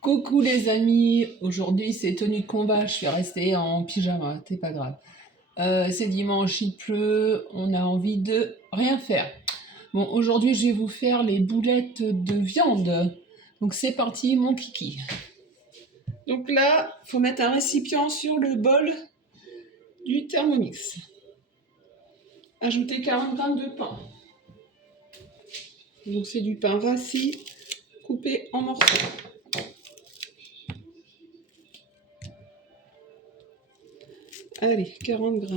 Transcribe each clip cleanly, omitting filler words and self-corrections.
Coucou les amis, aujourd'hui c'est tenue de combat, je suis restée en pyjama, c'est pas grave. C'est dimanche, il pleut, on a envie de rien faire. Bon, aujourd'hui je vais vous faire les boulettes de viande. Donc c'est parti mon kiki. Donc là, il faut mettre un récipient sur le bol du Thermomix. Ajouter 40 g de pain. Donc c'est du pain rassis coupé en morceaux. Allez, 40 g.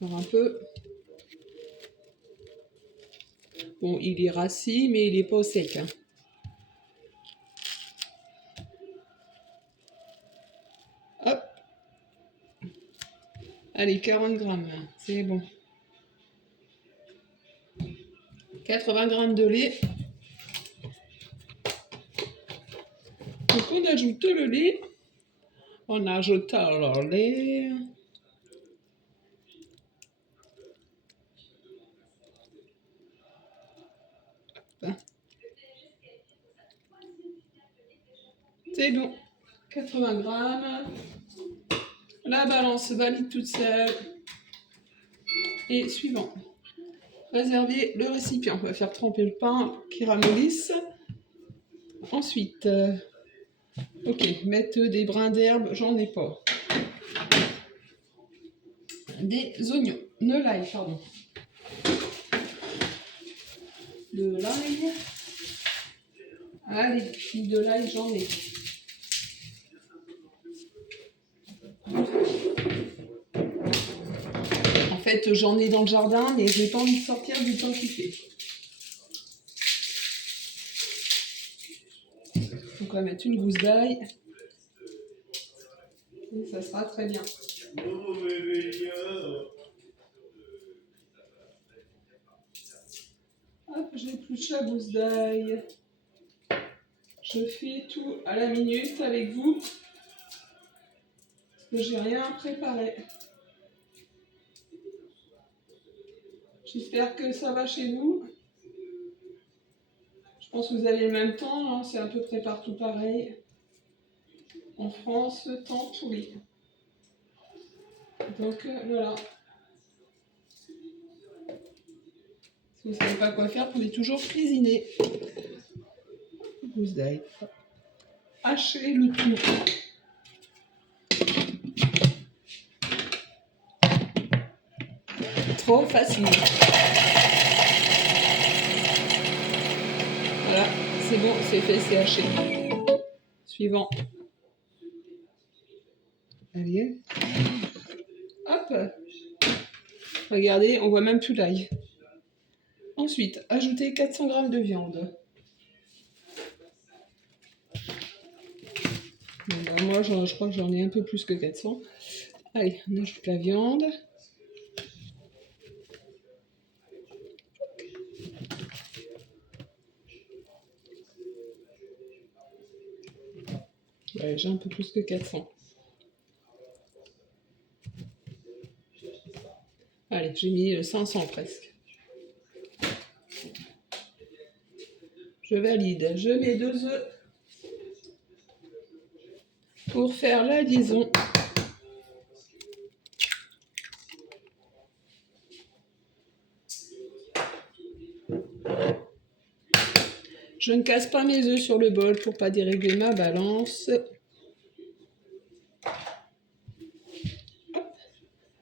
Alors un peu. Bon, il est rassis, mais il est pas au sec. Hein. Hop. Allez, 40 g, c'est bon. 80 g de lait. Donc on ajoute le lait. On ajoute alors le lait. C'est bon. 80 g. La balance valide toute seule. Et suivant. Réservez le récipient. On va faire tremper le pain qui ramollisse. Ensuite, ok, mettre des brins d'herbe, j'en ai pas. Des oignons. De l'ail, pardon. De l'ail. Allez, de l'ail, j'en ai. En fait, j'en ai dans le jardin, mais j'ai pas envie de sortir du temps qu'il fait. Donc on va mettre une gousse d'ail. Et ça sera très bien. Hop, j'épluche la gousse d'ail. Je fais tout à la minute avec vous. Parce que j'ai rien préparé. J'espère que ça va chez vous. Je pense que vous avez le même temps, hein, c'est à peu près partout pareil. En France, temps pourri. Donc voilà. Si vous ne savez pas quoi faire, vous pouvez toujours cuisiner. Gousse d'ail. Hachez le tout. Trop facile. Voilà, c'est bon, c'est fait, c'est haché. Suivant. Allez. Hop. Regardez, on voit même plus l'ail. Ensuite, ajoutez 400 g de viande. Bon, moi, je crois que j'en ai un peu plus que 400. Allez, on ajoute la viande. Ouais, j'ai un peu plus que 400. Allez, j'ai mis 500 presque. Je valide. Je mets 2 œufs pour faire la liaison. Je ne casse pas mes œufs sur le bol pour pas dérégler ma balance. Hop.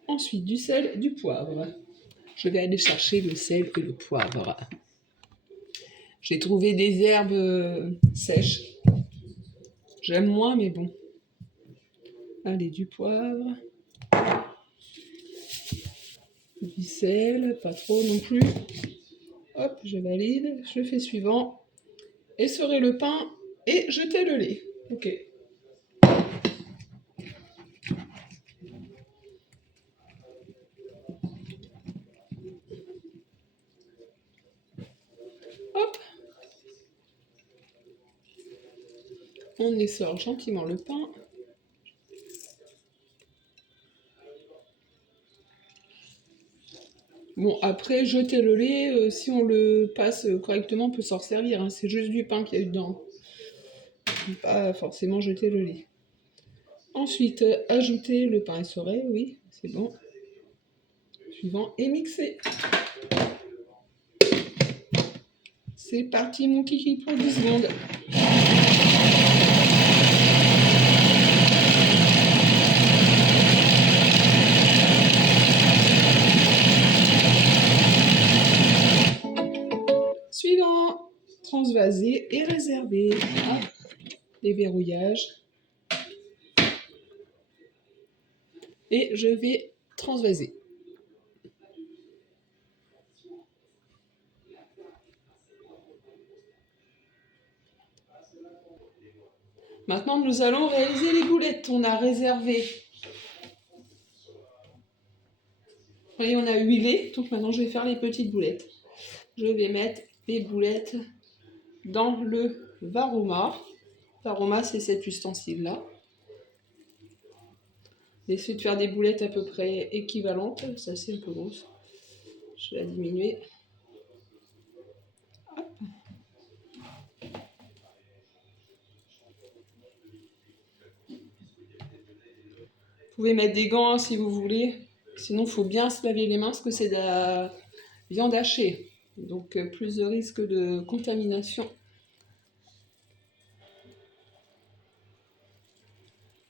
Ensuite, du sel, du poivre. Je vais aller chercher le sel et le poivre. J'ai trouvé des herbes sèches. J'aime moins, mais bon. Allez, du poivre. Du sel, pas trop non plus. Hop, je valide. Je fais suivant. Essorer le pain et jeter le lait. Ok. Hop. On essore gentiment le pain. Bon, après, jeter le lait, si on le passe correctement, on peut s'en servir, hein. C'est juste du pain qu'il y a eu dedans. Pas forcément jeter le lait. Ensuite, ajouter le pain essoré, oui, c'est bon. Suivant, et mixer. C'est parti, mon kiki, pour 10 secondes. Suivant, transvaser et réserver. Déverrouillage. Et je vais transvaser. Maintenant, nous allons réaliser les boulettes. On a réservé. Vous voyez, on a huilé. Donc maintenant, je vais faire les petites boulettes. Je vais mettre les boulettes dans le varoma. Varoma, c'est cet ustensile-là. Essayez de faire des boulettes à peu près équivalentes. Ça, c'est un peu grosse. Je vais la diminuer. Hop. Vous pouvez mettre des gants si vous voulez. Sinon, il faut bien se laver les mains parce que c'est de la viande hachée. Donc, plus de risque de contamination.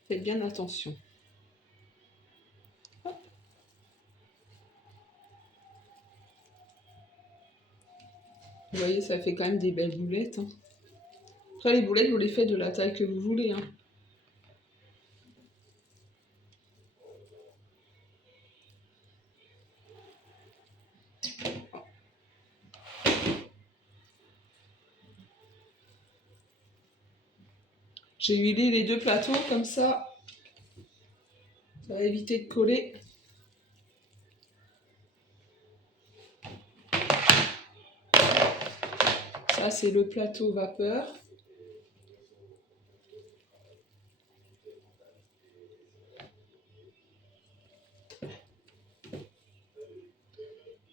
Faites bien attention. Hop. Vous voyez, ça fait quand même des belles boulettes. Hein. Après, les boulettes, vous les faites de la taille que vous voulez. Hein. J'ai huilé les deux plateaux comme ça. Ça va éviter de coller. Ça, c'est le plateau vapeur.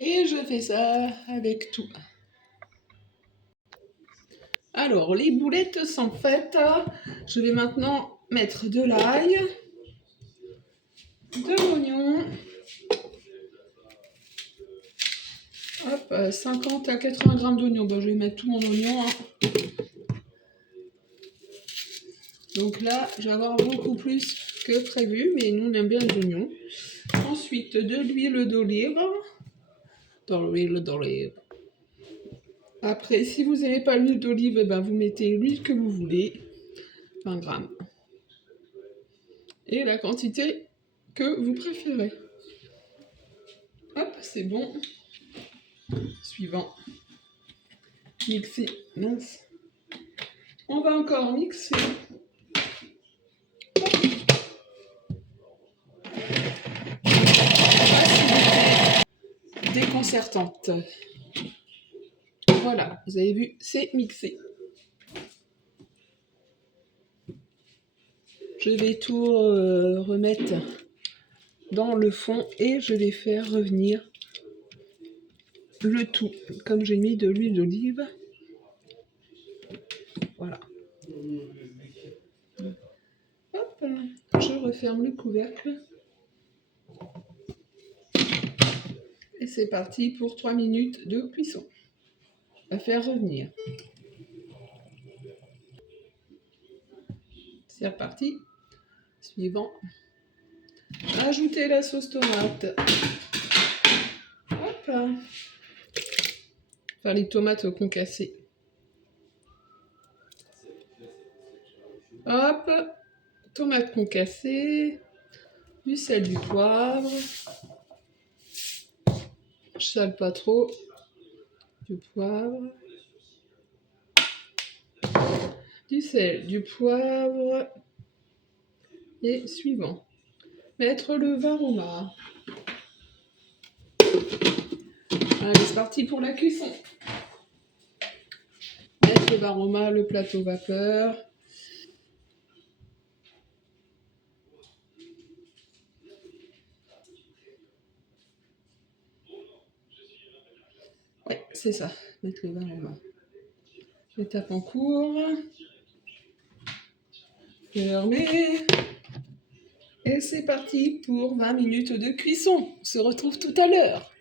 Et je fais ça avec tout. Alors, les boulettes sont faites. Je vais maintenant mettre de l'ail, de l'oignon. Hop, 50 à 80 grammes d'oignon. Bon, je vais mettre tout mon oignon. Hein. Donc là, je vais avoir beaucoup plus que prévu, mais nous, on aime bien les oignons. Ensuite, de l'huile d'olive. Dans l'huile d'olive. Après, si vous n'aimez pas l'huile d'olive, eh ben, vous mettez l'huile que vous voulez. 20 grammes. Et la quantité que vous préférez. Hop, c'est bon. Suivant. Mixer. Mince. On va encore mixer. Déconcertante. Voilà, vous avez vu, c'est mixé. Je vais tout remettre dans le fond et je vais faire revenir le tout. Comme j'ai mis de l'huile d'olive. Voilà. Hop, je referme le couvercle. Et c'est parti pour 3 minutes de cuisson. À faire revenir. C'est reparti. Suivant. Ajoutez la sauce tomate. Hop. Faire les tomates concassées. Hop. Tomates concassées. Du sel, du poivre. Je sale pas trop. Du poivre. Du sel, du poivre. Et suivant. Mettre le vin roumain. Allez, c'est parti pour la cuisson. Mettre le varoma, le plateau vapeur. c'est ça. Mettre le vin en bas. Étape en cours. Fermez. Et c'est parti pour 20 minutes de cuisson. On se retrouve tout à l'heure.